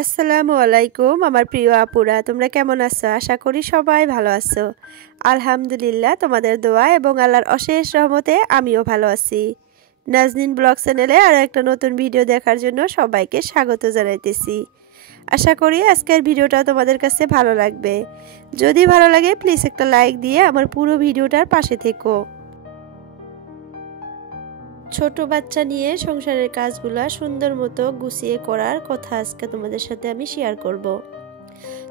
আসসালামু আলাইকুম আমার প্রিয় আপুরা, তোমরা কেমন আছো? আশা করি সবাই ভালো আছো। আলহামদুলিল্লাহ, তোমাদের দোয়া এবং আল্লাহর অশেষ রহমতে আমিও ভালো আছি। নাজনীন ব্লগ চ্যানেলে আরও একটা নতুন ভিডিও দেখার জন্য সবাইকে স্বাগত জানাইতেছি। আশা করি আজকের ভিডিওটা তোমাদের কাছে ভালো লাগবে। যদি ভালো লাগে প্লিজ একটা লাইক দিয়ে আমার পুরো ভিডিওটার পাশে থেকো। ছোট বাচ্চা নিয়ে সংসারের কাজগুলা সুন্দর মতো গুছিয়ে করার কথা আজকে তোমাদের সাথে আমি শেয়ার করব।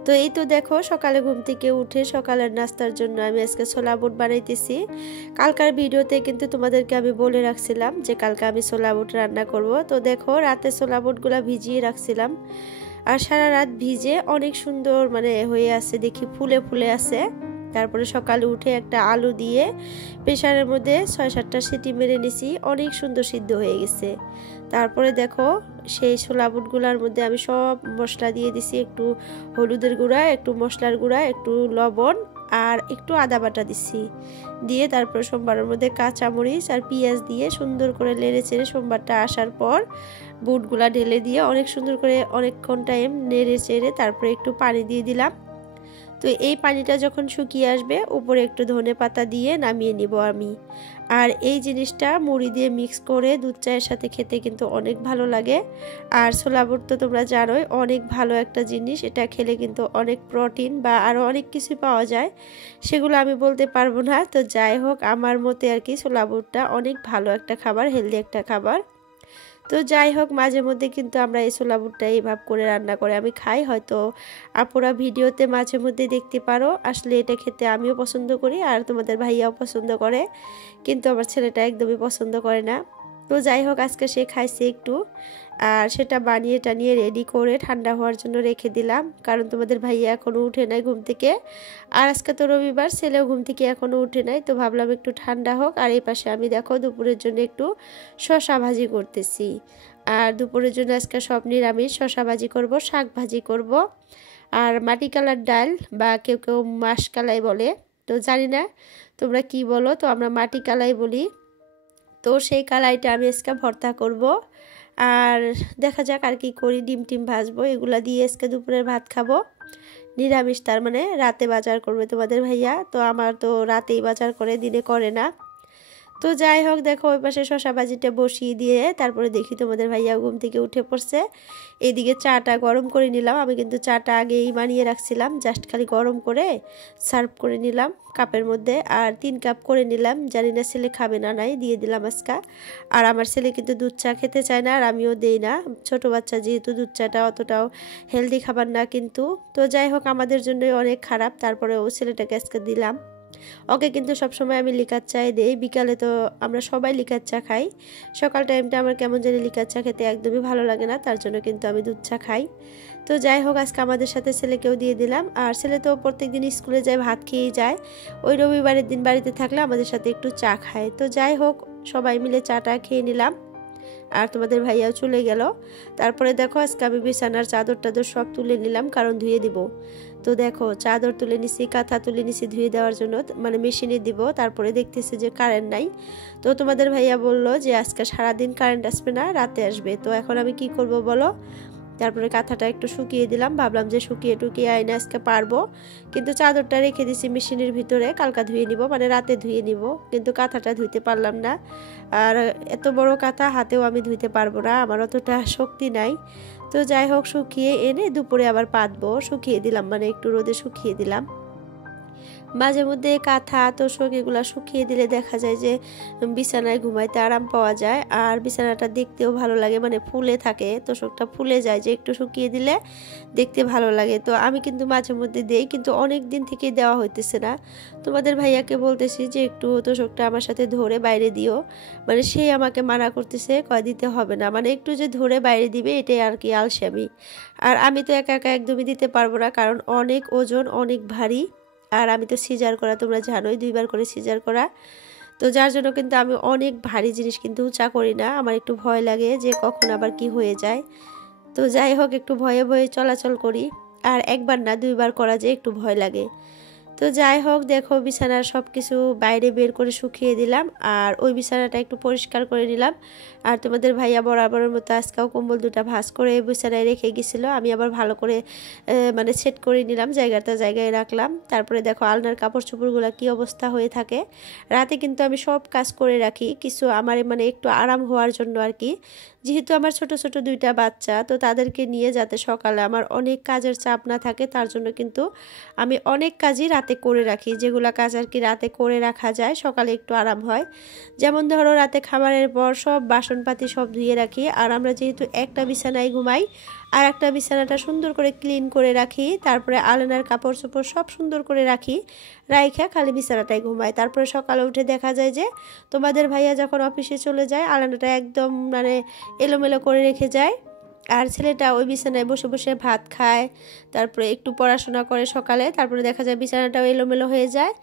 তো এই তো দেখো, সকালে ঘুম থেকে উঠে সকালের নাস্তার জন্য আমি আজকে ছোলা বুট বানাইতেছি। কালকার ভিডিওতে কিন্তু তোমাদেরকে আমি বলে রাখছিলাম যে কালকে আমি ছোলা বুট রান্না করব। তো দেখো, রাতে ছোলা বুটগুলা ভিজিয়ে রাখছিলাম, আর সারা রাত ভিজে অনেক সুন্দর হয়ে আছে, দেখি ফুলে ফুলে আছে। তারপরে সকালে উঠে একটা আলু দিয়ে প্রেসারের মধ্যে 6-7টা সিটি মেরে নিছি, অনেক সুন্দর সিদ্ধ হয়ে গেছে। তারপরে দেখো, সেই ছোলা বুটগুলার মধ্যে আমি সব মশলা দিয়ে দিছি, একটু হলুদের গুঁড়া, একটু মশলার গুঁড়া, একটু লবণ আর একটু আদা বাটা দিছি। দিয়ে তারপরে সোমবারের মধ্যে কাঁচামরিচ আর পেঁয়াজ দিয়ে সুন্দর করে নেড়ে চেড়ে সোমবারটা আসার পর বুটগুলা ঢেলে দিয়ে অনেক সুন্দর করে অনেকক্ষণ টাইম নেড়ে চেড়ে তারপরে একটু পানি দিয়ে দিলাম। তো এই পানিটা যখন শুকিয়ে আসবে উপরে একটু ধনে পাতা দিয়ে নামিয়ে নিব আমি। আর এই জিনিসটা মুড়ি দিয়ে মিক্স করে দুধ চায়ের সাথে খেতে কিন্তু অনেক ভালো লাগে। আর ছোলা বুট তো তোমরা জানোই অনেক ভালো একটা জিনিস, এটা খেলে কিন্তু অনেক প্রোটিন বা আরও অনেক কিছু পাওয়া যায়, সেগুলো আমি বলতে পারবো না। তো যাই হোক, আমার মতে আর কি ছোলা বুটটা অনেক ভালো একটা খাবার, হেলদি একটা খাবার। তো যাই হোক, মাঝে মধ্যে কিন্তু আমরা এই ছোলা বুটটা এইভাবে করে রান্না করে আমি খাই, হয়তো আপুরা ভিডিওতে মাঝে মধ্যে দেখতে পারো। আসলে এটা খেতে আমিও পছন্দ করি আর তোমাদের ভাইয়াও পছন্দ করে, কিন্তু আমার ছেলেটা একদমই পছন্দ করে না। তো যাই হোক, আজকে সে খাইছে একটু, আর সেটা বানিয়ে টানিয়ে রেডি করে ঠান্ডা হওয়ার জন্য রেখে দিলাম, কারণ তোমাদের ভাইয়া এখনও উঠে নাই ঘুম থেকে। আর আজকে তো রবিবার, ছেলেও ঘুম থেকে এখনও উঠে নাই, তো ভাবলাম একটু ঠান্ডা হোক। আর এই পাশে আমি দেখো দুপুরের জন্য একটু শসা ভাজি করতেছি। আর দুপুরের জন্য আজকে সব নিরামিষ, শসা ভাজি করব, শাক ভাজি করব, আর মাটি কালার ডাল বা কেউ কেউ মাস কালাই বলে, তো জানি না তোমরা কি বলো, তো আমরা মাটি কালাই বলি। তো সেই কালাইটা আমি আজকে ভর্তা করব, আর দেখা যাক আর কি করি, ডিম টিম ভাজবো, এগুলা দিয়ে আজকে দুপুরের ভাত খাবো নিরামিষ। তার মানে রাতে বাজার করবে তোমাদের ভাইয়া, তো আমার তো রাতেই বাজার করে, দিনে করে না। তো যাই হোক, দেখো ওই পাশে শসা ভাজিটা বসিয়ে দিয়ে তারপরে দেখি তোমাদের ভাইয়া ঘুম থেকে উঠে পড়ছে। এইদিকে চাটা গরম করে নিলাম, আমি কিন্তু চাটা আগেই বানিয়ে রাখছিলাম, জাস্ট খালি গরম করে সার্ভ করে নিলাম কাপের মধ্যে। আর 3 কাপ করে নিলাম, জানি না ছেলে খাবে না নাই, দিয়ে দিলাম আজকা। আর আমার ছেলে কিন্তু দুধ চা খেতে চায় না, আর আমিও দেই না, ছোট বাচ্চা যেহেতু দুধ চাটা অতটাও হেলদি খাবার না কিন্তু। তো যাই হোক, আমাদের জন্যই অনেক খারাপ, তারপরে ও ছেলেটাকে আজকে দিলাম। ওকে কিন্তু সবসময় আমি লিকার চাই দেই, বিকালে তো আমরা সবাই লিকার চা খাই, সকাল টাইমটা আমার কেমন জানি লিকার চা খেতে একদমই ভালো লাগে না, তার জন্য কিন্তু আমি দুধ চা খাই। তো যাই হোক, আজকে আমাদের সাথে ছেলেকেও দিয়ে দিলাম। আর ছেলে তো প্রত্যেকদিন স্কুলে যায়, ভাত খেয়েই যায়, ওই রবিবারের দিন বাড়িতে থাকলে আমাদের সাথে একটু চা খায়। তো যাই হোক, সবাই মিলে চাটা খেয়ে নিলাম, আর তোমাদের ভাইয়াও চলে গেল। তারপরে দেখো, আজকে আমি বিছানার চাদর টাদর সব তুলে নিলাম, কারণ ধুয়ে দিব। তো দেখো, চাদর তুলে নিছি, কাঁথা তুলে নিছি ধুয়ে দেওয়ার জন্য, মেশিনে দিব। তারপরে দেখতেছি যে কারেন্ট নাই, তো তোমাদের ভাইয়া বললো যে আজকে সারাদিন কারেন্ট আসবে না, রাতে আসবে। তো এখন আমি কি করব বলো? তারপরে কাঁথাটা একটু শুকিয়ে দিলাম, ভাবলাম যে শুকিয়ে টুকিয়ে আইনে আজকে পারবো, কিন্তু চাদরটা রেখে দিছি মেশিনের ভিতরে, কালকা ধুয়ে নিব, রাতে ধুয়ে নিব, কিন্তু কাঁথাটা ধুইতে পারলাম না। আর এত বড় কাঁথা হাতেও আমি ধুইতে পারবো না, আমার অতটা শক্তি নাই। তো যাই হোক, শুকিয়ে এনে দুপুরে আবার পাতবো, শুকিয়ে দিলাম, একটু রোদে শুকিয়ে দিলাম। মাঝে মধ্যে কাঁথা তোশক এগুলো শুকিয়ে দিলে দেখা যায় যে বিছানায় ঘুমাইতে আরাম পাওয়া যায়, আর বিছানাটা দেখতেও ভালো লাগে, ফুলে থাকে, তোশকটা ফুলে যায়, যে একটু শুকিয়ে দিলে দেখতে ভালো লাগে। তো আমি কিন্তু মাঝে মধ্যে দেই, কিন্তু অনেক দিন থেকে দেওয়া হইতেছে না। তোমাদের ভাইয়াকে বলতেছি যে একটু তোশকটা আমার সাথে ধরে বাইরে দিও, সে আমাকে মানা করতেছে, কয় দিতে হবে না, একটু যে ধরে বাইরে দিবে এটাই আর কি আলসেমি। আর আমি তো একা একা একদমই দিতে পারবো না, কারণ অনেক ওজন, অনেক ভারী। আর আমি তো সিজার করা, তোমরা জানোই 2বার করে সিজার করা, তো যার জন্য কিন্তু আমি অনেক ভারী জিনিস কিন্তু উঁচা করি না, আমার একটু ভয় লাগে যে কখন আবার কি হয়ে যায়। তো যাই হোক, একটু ভয়ে ভয়ে চলাচল করি, আর 1বার না 2বার করা যে একটু ভয় লাগে। তো যাই হোক, দেখো বিছানার সব কিছু বাইরে বের করে শুকিয়ে দিলাম, আর ওই বিছানাটা একটু পরিষ্কার করে নিলাম। আর তোমাদের ভাইয়া বরাবরের মতো আজকেও কম্বল দুটা ভাঁজ করে এই বিছানায় রেখে গেছিল, আমি আবার ভালো করে মানে সেট করে নিলাম, জায়গায় রাখলাম। তারপরে দেখো আলনার কাপড় চোপড়গুলো কী অবস্থা হয়ে থাকে। রাতে কিন্তু আমি সব কাজ করে রাখি, কিছু আমার মানে একটু আরাম হওয়ার জন্য আর কি। যেহেতু আমার ছোট ছোট দুইটা বাচ্চা, তো তাদেরকে নিয়ে যাতে সকালে আমার অনেক কাজের চাপ না থাকে, তার জন্য কিন্তু আমি অনেক কাজই রাতে করে রাখি, যেগুলো কাজ আর কি রাতে করে রাখা যায়, সকালে একটু আরাম হয়। যেমন ধরো রাতে খাবারের পর সব বাসনপাতি সব ধুয়ে রাখি, আর আমরা যেহেতু একটা বিছানায় ঘুমাই, আর একটা বিছানাটা সুন্দর করে ক্লিন করে রাখি। তারপরে আলনার কাপড় চোপড় সব সুন্দর করে রাখি, রাইখা খালি বিছানাটায় ঘুমাই। তারপরে সকালে উঠে দেখা যায় যে তোমাদের ভাইয়া যখন অফিসে চলে যায়, আলনাটা একদম মানে এলোমেলো করে রেখে যায়, আর ছেলেটা ওই বিছানায় বসে বসে ভাত খায়, তারপরে একটু পড়াশোনা করে সকালে, তারপরে দেখা যায় বিছানাটাও এলোমেলো হয়ে যায়।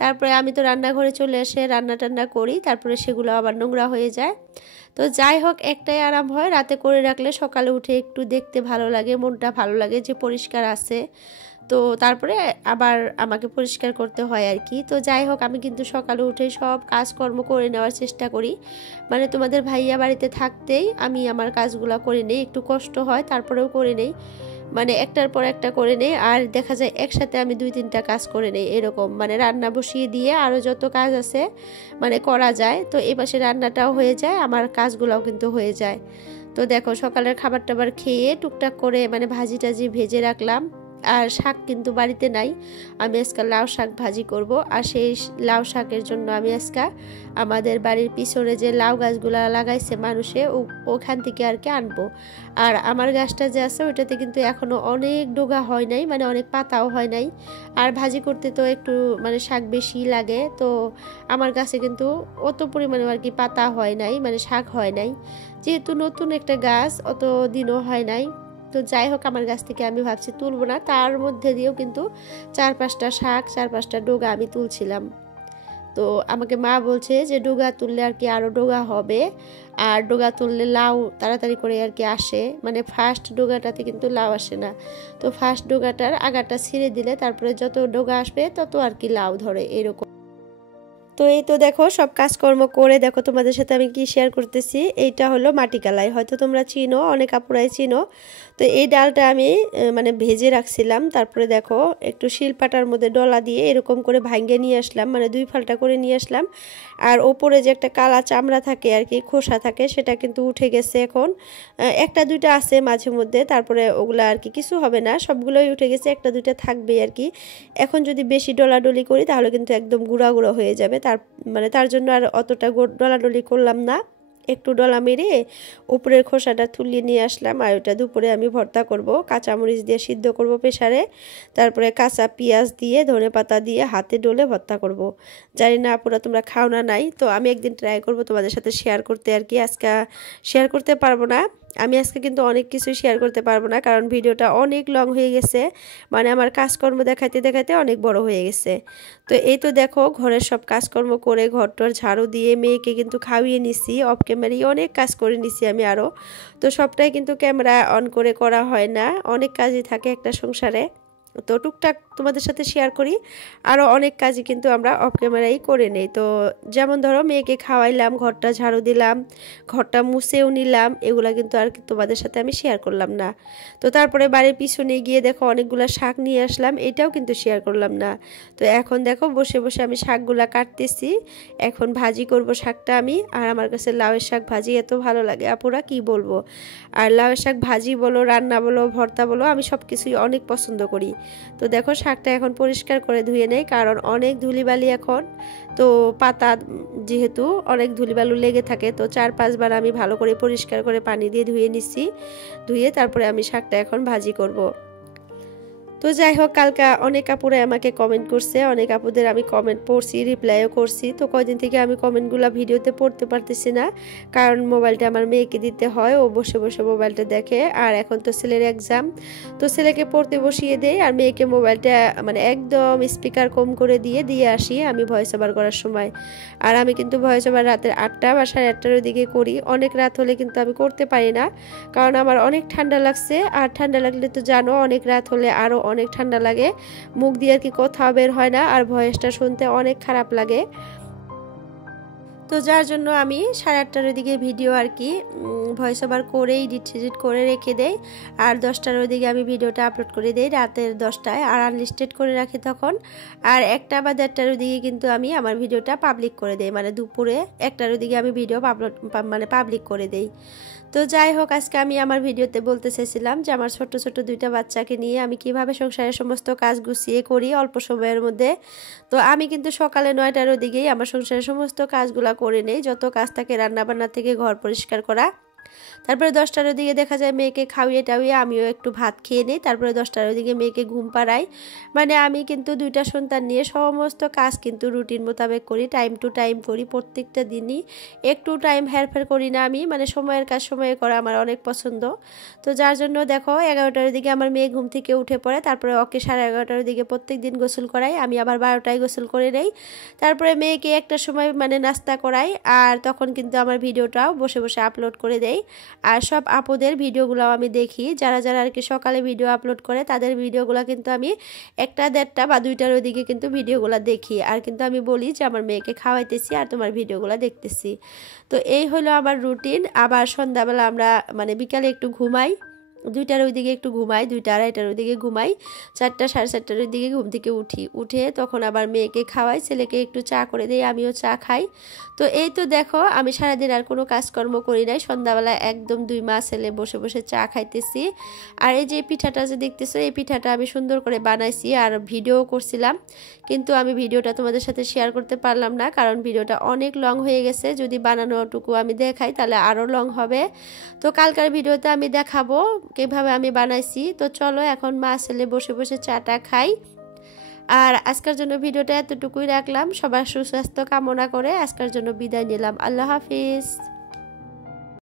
তারপরে আমি তো রান্নাঘরে চলে এসে রান্না টান্না করি, তারপরে সেগুলো আবার নোংরা হয়ে যায়। তো যাই হোক, একটাই আরাম হয়, রাতে করে রাখলে সকালে উঠে একটু দেখতে ভালো লাগে, মনটা ভালো লাগে যে পরিষ্কার আছে। তো তারপরে আবার আমাকে পরিষ্কার করতে হয় আর কি। তো যাই হোক, আমি কিন্তু সকালে উঠে সব কাজকর্ম করে নেওয়ার চেষ্টা করি, মানে তোমাদের ভাইয়া বাড়িতে থাকতেই আমি আমার কাজগুলো করে নেই, একটু কষ্ট হয় তারপরেও করে নেই, মানে একটার পর একটা করে নেই। আর দেখা যায় একসাথে আমি 2-3টা কাজ করে নেই এরকম, মানে রান্না বসিয়ে দিয়ে আরও যত কাজ আছে মানে করা যায়, তো এই পাশে রান্নাটাও হয়ে যায়, আমার কাজগুলোও কিন্তু হয়ে যায়। তো দেখো সকালের খাবার টাবার খেয়ে টুকটাক করে মানে ভাজি টাজি ভেজে রাখলাম। আর শাক কিন্তু বাড়িতে নাই, আমি আজকে লাউ শাক ভাজি করব, আর সেই লাউ শাকের জন্য আমি আজকে আমাদের বাড়ির পিছনে যে লাউ গাছগুলা লাগাইছে মানুষে, ওখান থেকে আর কি আনবো। আর আমার গাছটা যে আছে ওইটাতে কিন্তু এখনো অনেক ডোগা হয় নাই, মানে অনেক পাতাও হয় নাই, আর ভাজি করতে তো একটু মানে শাক বেশি লাগে, তো আমার গাছে কিন্তু অত পরিমাণে আর কি পাতা হয় নাই, মানে শাক হয় নাই, যেহেতু নতুন একটা গাছ অত দিনও হয় নাই। তো যাই হোক, আমার গাছ থেকে আমি ভাবছি তুলবো না, তার মধ্যে দিয়েও কিন্তু 4-5টা শাক 4-5টা ডোগা আমি তুলছিলাম। তো আমাকে মা বলছে যে ডোগা তুললে আর কি আরও ডোগা হবে, আর ডোগা তুললে লাউ তাড়াতাড়ি করে আর কি আসে, মানে ফার্স্ট ডোগাটাতে কিন্তু লাউ আসে না, তো ফার্স্ট ডোগাটার আগাটা ছিঁড়ে দিলে তারপরে যত ডোগা আসবে তত আর কি লাউ ধরে এরকম। তো এই তো দেখো সব কাজকর্ম করে দেখো তোমাদের সাথে আমি কি শেয়ার করতেছি, এইটা হলো মাটি কালাই, হয়তো তোমরা চিনো, অনেক আপুরাই চিনো। তো এই ডালটা আমি মানে ভেজে রাখছিলাম, তারপরে দেখো একটু শিলপাটার মধ্যে ডলা দিয়ে এরকম করে ভাঙ্গে নিয়ে আসলাম, মানে 2 ফালটা করে নিয়ে আসলাম। আর ওপরে যে একটা কালা চামড়া থাকে আর কি, খোসা থাকে, সেটা কিন্তু উঠে গেছে এখন, 1-2টা আছে মাঝে মধ্যে, তারপরে ওগুলা আর কি কিছু হবে না, সবগুলোই উঠে গেছে, 1-2টা থাকবেই আর কি। এখন যদি বেশি ডলাডলি করি তাহলে কিন্তু একদম গুঁড়া গুঁড়ো হয়ে যাবে, তার জন্য আর অতটা ডলাডলি করলাম না, একটু ডলা মেরে উপরের খোসাটা তুলিয়ে নিয়ে আসলাম। আর ওটা দুপুরে আমি ভর্তা করব, কাঁচামরিচ দিয়ে সিদ্ধ করব প্রেসারে, তারপরে কাঁচা পেঁয়াজ দিয়ে ধনেপাতা দিয়ে হাতে ডলে ভর্তা করব। জানি না আপুরা তোমরা খাও না নাই, তো আমি একদিন ট্রাই করব তোমাদের সাথে শেয়ার করতে আর কি। আজকে শেয়ার করতে পারবো না, আমি আজকে কিন্তু অনেক কিছুই শেয়ার করতে পারবো না, কারণ ভিডিওটা অনেক লং হয়ে গেছে, মানে আমার কাজকর্ম দেখাইতে দেখাইতে অনেক বড় হয়ে গেছে। তো এই তো দেখো ঘরের সব কাজকর্ম করে ঘরটর ঝাড়ু দিয়ে মেয়েকে কিন্তু খাইয়ে নিছি, অফ ক্যামেরায় অনেক কাজ করে নিছি আমি আরও। তো সবটাই কিন্তু ক্যামেরা অন করে করা হয় না, অনেক কাজই থাকে একটা সংসারে, তো টুকটাক তোমাদের সাথে শেয়ার করি। আরও অনেক কাজই কিন্তু আমরা অফ ক্যামেরাই করে নেই। তো যেমন ধরো মেয়েকে খাওয়াইলাম, ঘরটা ঝাড়ু দিলাম, ঘরটা মুছেও নিলাম, এগুলা কিন্তু আর তোমাদের সাথে আমি শেয়ার করলাম না। তো তারপরে বাড়ির পিছনে গিয়ে দেখো অনেকগুলা শাক নিয়ে আসলাম, এটাও কিন্তু শেয়ার করলাম না। তো এখন দেখো বসে বসে আমি শাকগুলা কাটতেছি, এখন ভাজি করব শাকটা আমি। আর আমার কাছে লাউয়ের শাক ভাজি এত ভালো লাগে আপুরা কি বলবো। আর লাউয়ের শাক ভাজি বলো, রান্না বলো, ভর্তা বলো, আমি সব কিছুই অনেক পছন্দ করি। তো দেখো শাকটা এখন পরিষ্কার করে ধুয়ে নেই, কারণ অনেক ধুলিবালি এখন, তো পাতা যেহেতু অনেক ধুলিবালু লেগে থাকে, তো 4-5 বার আমি ভালো করে পরিষ্কার করে পানি দিয়ে ধুয়ে নিচ্ছি, ধুয়ে তারপরে আমি শাকটা এখন ভাজি করব। তো যাই হোক, কালকে অনেক আপুরা আমাকে কমেন্ট করছে, অনেক আপুদের আমি কমেন্ট পড়ছি, রিপ্লাইও করছি। তো কয়দিন থেকে আমি কমেন্টগুলো ভিডিওতে পড়তে পারতেছি না, কারণ মোবাইলটা আমার মেয়েকে দিতে হয়, ও বসে বসে মোবাইলটা দেখে। আর এখন তো ছেলের এক্সাম, তো ছেলেকে পড়তে বসিয়ে দেই, আর মেয়েকে মোবাইলটা মানে একদম স্পিকার কম করে দিয়ে আসি আমি ভয়েস ওভার করার সময়। আর আমি কিন্তু ভয়েস ওভার রাতের 8টা বা 8:30টার দিকে করি, অনেক রাত হলে কিন্তু আমি করতে পারি না, কারণ আমার অনেক ঠান্ডা লাগছে, আর ঠান্ডা লাগলে তো জানো অনেক রাত হলে আরও অনেক ঠান্ডা লাগে, মুখ দিয়ে আর কি কথাও বের হয় না, আর ভয়েসটা শুনতে অনেক খারাপ লাগে। তো যার জন্য আমি 8:30টার দিকে ভিডিও আর কি ভয়েস ওভার করে এডিট করে রেখে দেই, আর 10টার দিকে আমি ভিডিওটা আপলোড করে দেই রাতের 10টায়, আর আনলিস্টেড করে রাখি তখন। আর 1টা বা 1:30টার দিকে কিন্তু আমি আমার ভিডিওটা পাবলিক করে দেই, মানে দুপুরে 1টার দিকে আমি ভিডিও পাবলিক করে দেই। তো যাই হোক, আজকে আমি আমার ভিডিওতে বলতে চাইছিলাম যে আমার ছোট ছোট 2টা বাচ্চাকে নিয়ে আমি কিভাবে সংসারের সমস্ত কাজ গুছিয়ে করি অল্প সময়ের মধ্যে। তো আমি কিন্তু সকালে 9টার দিকেই আমার সংসারের সমস্ত কাজগুলো করে নেই, যত কাজ থাকে রান্নাবান্না থেকে ঘর পরিষ্কার করা। তারপরে 10টার দিকে দেখা যায় মেয়েকে খাওয়িয়ে টাওয়িয়ে আমিও একটু ভাত খেয়ে নিই, তারপরে 10টার দিকে মেয়েকে ঘুম পাড়াই। মানে আমি কিন্তু 2টা সন্তান নিয়ে সমস্ত কাজ কিন্তু রুটিন মোতাবেক করি, টাইম টু টাইম করি, প্রত্যেকটা দিনই একটু টাইম হেরফের করি না আমি, মানে সময়ের কাজ সময়ে করা আমার অনেক পছন্দ। তো যার জন্য দেখো 11টার দিকে আমার মেয়ে ঘুম থেকে উঠে পড়ে, তারপরে ওকে 11:30টার দিকে প্রত্যেক দিন গোসল করাই, আমি আবার 12টায় গোসল করে নেই। তারপরে মেয়েকে একটা সময় মানে নাস্তা করাই, আর তখন কিন্তু আমার ভিডিওটাও বসে বসে আপলোড করে দেই। আর সব আপুদের ভিডিওগুলো আমি দেখি, যারা যারা আর কি সকালে ভিডিও আপলোড করে তাদের ভিডিওগুলো কিন্তু আমি 1টা 1:30টা বা 2টার ওদিকে কিন্তু ভিডিওগুলো দেখি, আর কিন্তু আমি বলি যে আমার মেয়েকে খাওয়াইতেছি আর তোমার ভিডিওগুলো দেখতেছি। তো এই হলো আমার রুটিন। আবার সন্ধ্যাবেলা আমরা মানে বিকালে একটু ঘুমাই, 2টার ওইদিকে একটু ঘুমাই, 2টা 2:30টার ওইদিকে ঘুমাই, 4টা 4:30টার ওইদিকে ঘুম থেকে উঠে তখন আবার মেয়েকে খাওয়াই, ছেলেকে একটু চা করে দিই, আমিও চা খাই। তো এই তো দেখো আমি সারাদিন আর কোনো কাজকর্ম করি নাই, সন্ধ্যাবেলা একদম 2 মা ছেলে বসে বসে চা খাইতেছি। আর এই যে পিঠাটা যে দেখতেছো, এই পিঠাটা আমি সুন্দর করে বানাইছি আর ভিডিও করছিলাম, কিন্তু আমি ভিডিওটা তোমাদের সাথে শেয়ার করতে পারলাম না, কারণ ভিডিওটা অনেক লং হয়ে গেছে। যদি বানানোটুকু আমি দেখাই তাহলে আরও লং হবে। তো কালকার ভিডিওতে আমি দেখাবো কিভাবে আমি বানাইছি। তো চলো এখন মা ছেলে বসে বসে চাটা খাই। আর আজকের জন্য ভিডিওটা এতটুকুই রাখলাম, সবার সুস্বাস্থ্য কামনা করে আজকের জন্য বিদায় নিলাম। আল্লাহ হাফিজ।